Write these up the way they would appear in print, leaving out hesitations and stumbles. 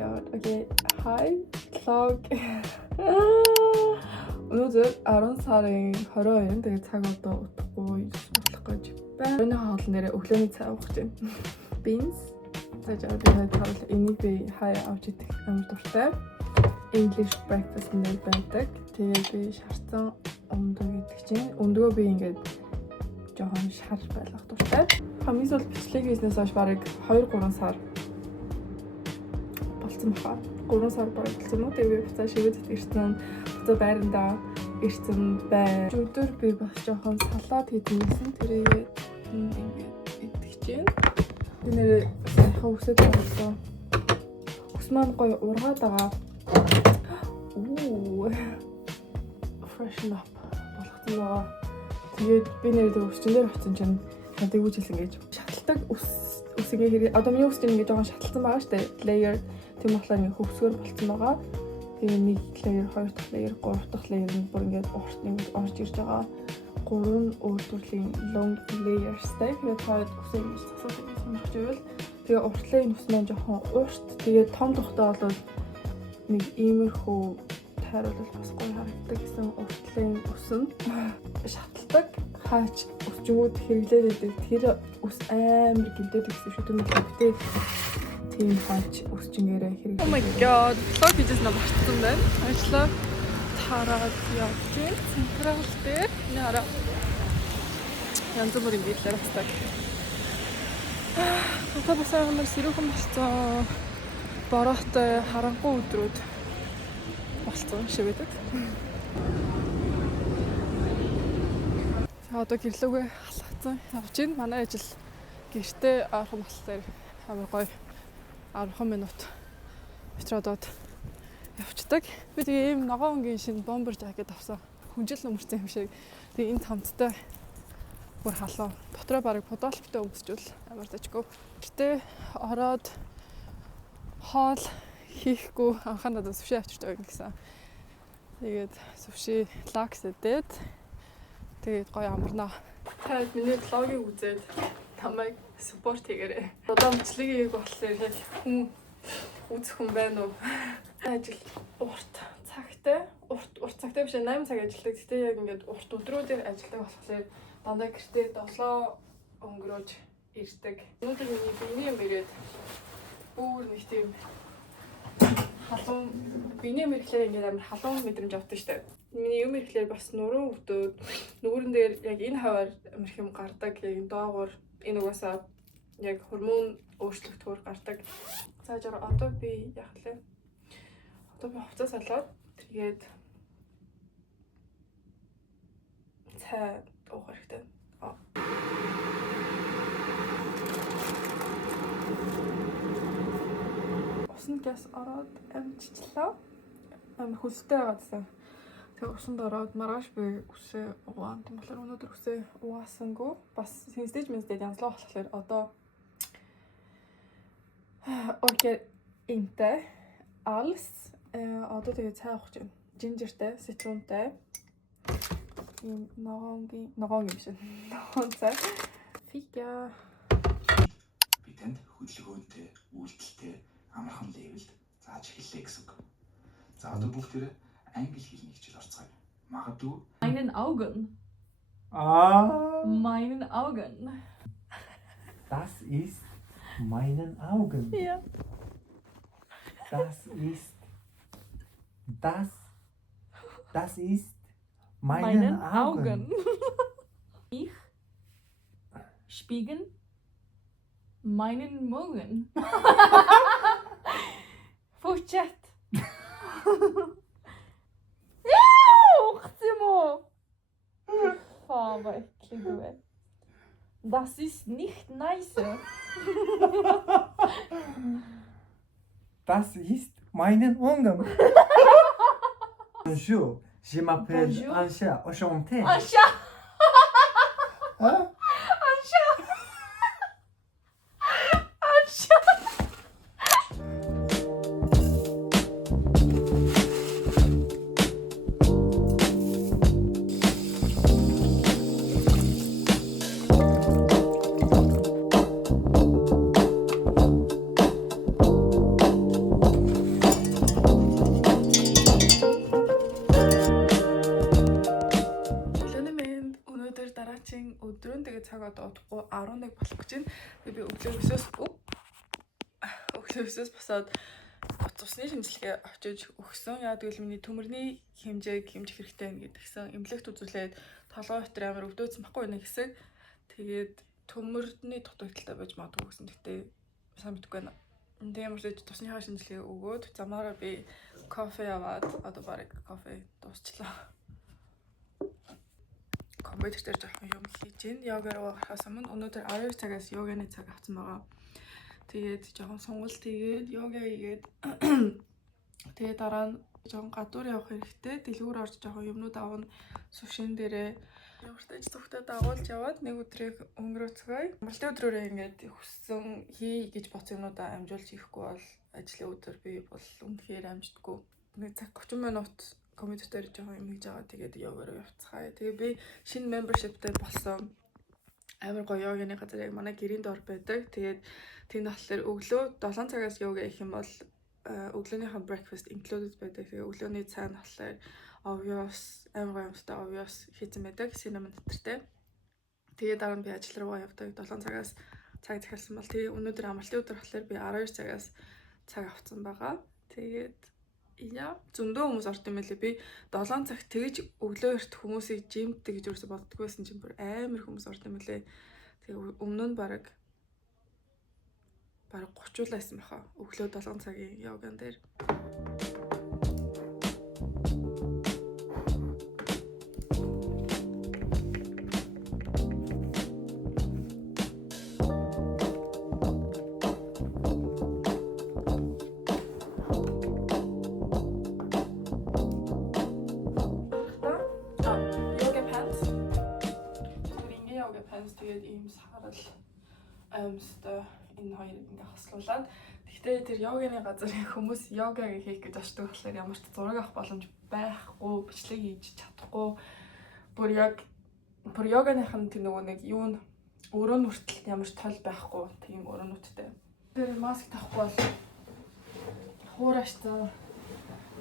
god. Okay. Hi vlog. Өнөөдөр 10 сарын 22-нд тэгээд цаг одоо утгагүй болох гэж байна. Өнөө хоолны нэрээ өглөөний цай уух гэж байна. Beans. Зажаар би хавал энийг би хай авч идэх амар дуртай. English breakfast нэр байдаг. Тэгээд би шарцсан өндөө гэдэг чинь өндөө би ингээд жоохон шар байлгах дуртай. Хамгийн сүүл бичлэг хийснээс хойш барыг 2-3 сар болсон баха. 3 сар бараг болсон уу? Тэгээд буцаа шигээд ирсэн. Буцаа байрандаа ирсэн бай. Өдөр би бас жоохон салат хийдгийсэн. Тэрийгээ ингээд идэх чинь. Нэр сайхан үсэж болсон. Ус маань гоё ургаад байгаа. Freshen up болгосон байгаа. Тэгээд би нэр өсчин дээр очсон чинь надад юу хэлсэн гэж шаталдаг үсгээ хэрэг одоо миний үсч ингээд жоохон шаталсан байгаа шүү дээ. Layer тийм болохоор ингээд хөвсгөр болцсон байгаа. Тэгээ нэг layer, хоёр дахь layer, гурав дахь layer нь бүр ингээд урт ингээд орж ирж байгаа. 3 өөр төрлийн long layers-тэй. Тэгээд таад үсээ ингэж засаад сонирхож байвал тэгээ уртлын ус маань жоохон урт. Тэгээд том тухтай бол нэг иймэрхүү тайруулбал бас гоё харагддаг гэсэн уртлын ус нь шаталдаг. Хаач өсчгүүд хэрэглээд байдаг. Тэр ус амар гимтэд гэсэн шүү дээ. Тэгтээ тийм хаач өсчнгээрээ хэрэглээд. Oh my god. Vlog хийж намарсан байна. Ажлаа тараад явж байна. Централ дээр нара. Янз бүрийн биелэр хастаг. Автобусаар гомор сэрүүхэн болцсон. Бороотой харанхуй өдрүүд болцсон шиг байдаг. Одоо гэрлүүгээ халахсан явж байна. Манай ажил гэртээ орхон болохоор амар гоё 10 минут метродод явцдаг. Би тэгээ ийм ногоон өнгийн шинэ бомбер жакет авсан. Хүнжил нөмөрсөн юм шиг. Тэгээ энэ хамттай бүр халуун. Дотроо барыг подолфтой өмсчүүл амар зажгүй. Гэтэ ороод хоол хийхгүй анхаа надад суши авчирч байгаа гэсэн. Тэгээд суши лакс эдээд тэгээд гоё амарнаа. Та миний блогийг үзээд намайг support хийгээрэй. Одоо бичлэг хийх болохоор яг хүн үзэх хүн байна уу? Ажил урт цагтай. Урт цагтай биш 8 цаг ажилладаг. Гэтэ яг ингээд урт өдрүүдээр ажилладаг болохоор дандаа гэртээ 7 өнгөрөөж ирдэг. Өнөөдөр миний юм ирээд бүр нэг тийм халуун биений мэрэглэр ингээд амар халуун мэдрэмж авдаг штеп. Миний юм мэрэглэр бас нуруу өвдөд нүүрэн дээр яг энэ хаваар амирх юм гардаг. Яг доогуур энэ угаасаа яг гормон өөрчлөгдөхөөр гардаг. Цаажаар одоо би яг лээ. Одоо би хувцас салаад тэгээд цай уух хэрэгтэй. Усан газ ороод амжичлаа. Амар хөлтэй байгаа гэсэн. Тэгээ усанд ороод маргааш би үсээ угаан. Тийм болохоор өнөөдөр үсээ угаасангүй. Бас синстэж мэнстэд янзлаа болохоор одоо окей инте алс одоо тэгээ цай уух гэж байна. Жинжертэй, ситрунтай. Ийм ногоон юм шиг. Ногоон цай. Фика. Би танд хөдөлгөөнтэй, үйлдэлтэй амархан левелд зааж эхэллээ гэсэн үг. За одоо бүгдээрээ англи хэлний хичээл орцгоё. Магадгүй Meinen Augen. Meinen Augen. Das ist meinen Augen. Ja. Das ist meinen Augen. Ich spiegeln meinen Morgen. Fortsätt. Fan vad äcklig du är. Das ist nicht nice. Das ist meinen Augen. Bonjour, je m'appelle Bonjour. Ansha. Enchanté. Aşağı. Hein? Aşağı. Aşağı. цаг одоо 11 болох гэж байна. Би өглөө 9-өөс босоод цусны шинжилгээ очиж өгсөн. Яа гэвэл миний төмөрний хэмжээг хэмжих хэрэгтэй байна гэдгсэн. Эмнэлэгт үзүүлээд толгой өтер амар өвдөөцсөн байхгүй нэг хэсэг. Тэгээд төмөрний дутагдaltaй байж магадгүй гэсэн. Гэтэ сайн мэдгүй байна. Тэгээд ямар ч тусныхаа шинжилгээ өгөөд замаараа би кофе аваад одоо барыг кофе дуусчлаа. Компьютер дээр жоохон юм хийж гин. Йога руу гарахаас өмнө өнөөдөр 12 цагаас йоганы цаг авсан байгаа. Тэгээд жоохон сонголт хийгээд йога хийгээд тэгээд дараа нь жоохон гадуур явах хэрэгтэй. Дэлгүүр орж жоохон юмнууд авна. Сушин дээрээ ямартай зүгтээ дагуулж яваад нэг өдрийг өнгөрөөцгөөе. Амралтын өдрөөрөө ингээд хүссэн хий гэж бодсон юмудаа амжуулж хийхгүй бол ажлын өдөр би бол үнэхээр амждаггүй. Нэг цаг 30 минут компьютер дээр жоохон юм хийж байгаа. Тэгээд йога руу явцгаая. Тэгээд би шинэ membershipтэй болсон. Амар гоё йоганы газар яг манай гэрийн дор байдаг. Тэгээд тэнд болохоор өглөө 7 цагаас йога хийх юм бол өглөөнийхөө breakfast included байдаг. Тэгээ өглөөний цаана болохоор obvious амар гомдтой obvious хийсэн байдаг. Cinnamon дотортой. Тэгээ дараа нь би ажил руугаа явдаг. 7 цагаас цаг захиалсан бол тэгээ өнөөдөр амралтын өдөр болохоор би 12 цагаас цаг авсан байгаа. Тэгээд яа зөндөө хүмүүс орд юм байлээ. Би 7 цагт тэгж өглөө эрт хүмүүсийг жимтэй гэж юусэн боддгоо байсан чинь бүр амар хүмүүс орд юм байлээ. Тэгээ өмнө нь бараг 30 байсан баха. Өглөө 7 цагийн йоган дээр. Тэгээд ийм саарал амьстай энэ хоёрыг ингээ хослуулад гэхдээ тэр йоганы газар хүмүүс йогаг хийх гэж очдог болохоор ямар ч зураг авах боломж байхгүй, бичлэг хийж чадахгүй. Бүр йоганых нь тэр нөгөө нэг юу н өрөө нүртэл ямар ч тол байхгүй тийм өрөө нүттэй. Тэр маск тахгүй бол хуураш та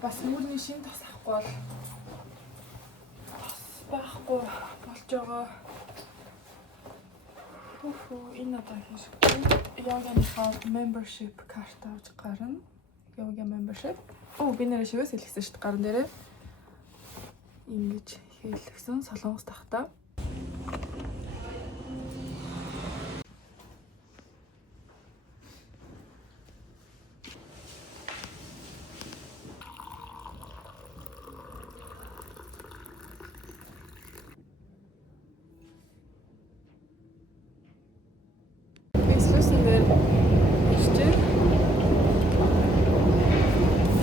бас нүрийн шин тос авахгүй бол байхгүй болж байгаа. Энэ одоо йоганыхаа membership карт авч гарна. Йога membership. Би нэрээ шивээс хэлсэн шүү дээ гарын дээрээ. Ингэж хэлсэн солонгос тахта.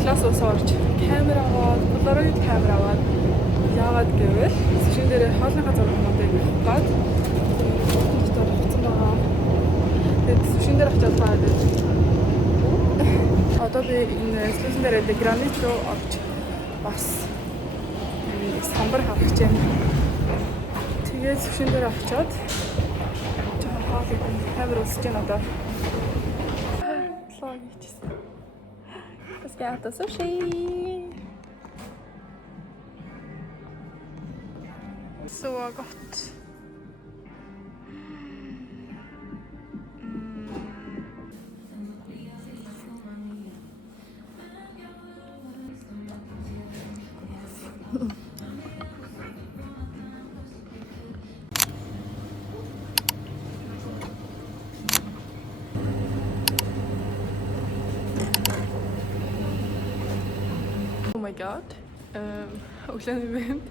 Классаас орж камер аваад, Polaroid камер аваад яваад гэвэл сүшин дээр хоолныхаа зургуудыг аваад дотор авсан байгаа. Тэгээд сүшин дээр очиад байгаа. Одоо би энэ сүшин дээр гранит руу орж бас самбар харах гэж байна. Тэгээд сүшин дээр очиод жоохон хоолыг камер усж байна одоо. Лог хийчихсэн. Scatta sushi. Så gott. Oh my god. Өглөөний бэнд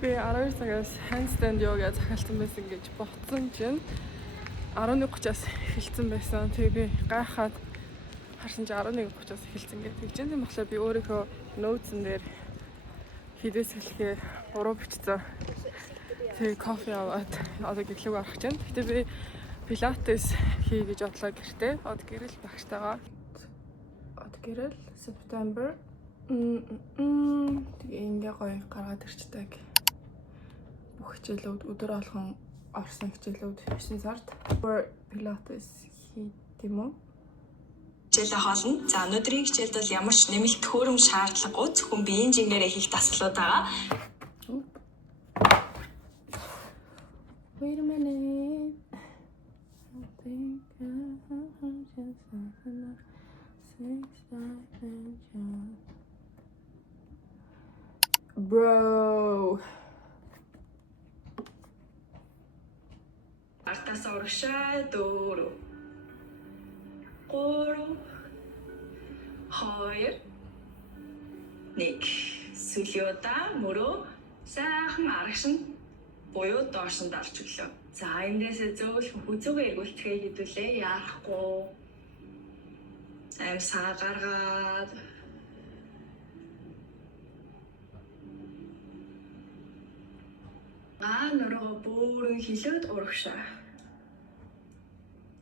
би 12 цагаас handstand yoga захиалсан байсан гэж ботсон чинь 11:30-аас эхэлсэн байсан. Тэгээ би гайхаад харсан чинь 11:30-аас эхэлсэн гэх. Тэгж юм болохоор би өөрийнхөө notes-н дээр хідээс хэлэхээр 3 бичсэн. Тэгээ кофе аваад одоо гэрлүүг орох гэж байна. Гэтэ би пилатес хий гэж бодлоо гэртээ. Од гэрэл багштайгаа. Од гэрэл September тэгээ ингээ гоё гаргаад ирчдэг. Бүх хичээлүүд өдөр болгон орсон хичээлүүд 9 сард пилатес хийх юм уу? Хичээлээ хоолно. За өнөөдрийн хичээлд бол ямар ч нэмэлт хөөрөм шаардлагагүй зөвхөн биеийн жингээрээ хийх дасгалууд байгаа. Wait a minute. Bro. Артаас урагшаа 4 3 2 1 сүлийн удаа мөрөө сайхан арагш нь буюу доош нь дарж өглөө. За эндээс зөөлхөн хүзүүгээ эргүүлцгээ хийдүүлээ. Яарахгүй. Амьсгаа гаргаад нөрөө бүрэн хилээд урагшаа.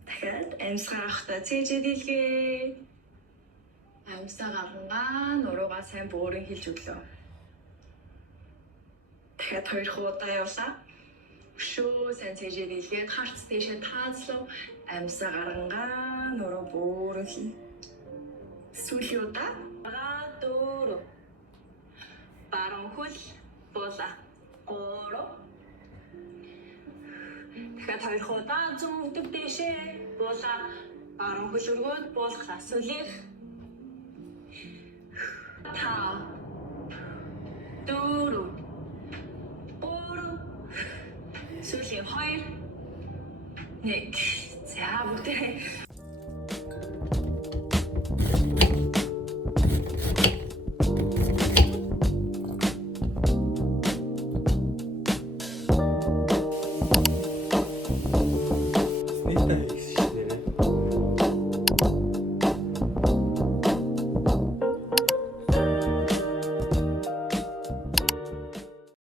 Дахиад амьсгаа авахтаа цээжэд илгээ. Амьсгаа гарнгаа нуруугаа сайн бүрэн хилж өглөө. Дахиад 2 удаа явлаа. Өшөө сайн цээжэд илгээд харц дэшээ таацлав. Амьсгаа гарнгаа нуруу бүрэн хий. Сүүлийн удаа 4 баруун хөл буула 3 дахиад 2 удаа зүүн өдөв дэшээ буула баруун хөл өргөөд буулгалаа сүлэх 5 4 3 сүлийн 2 1 за бүгдээ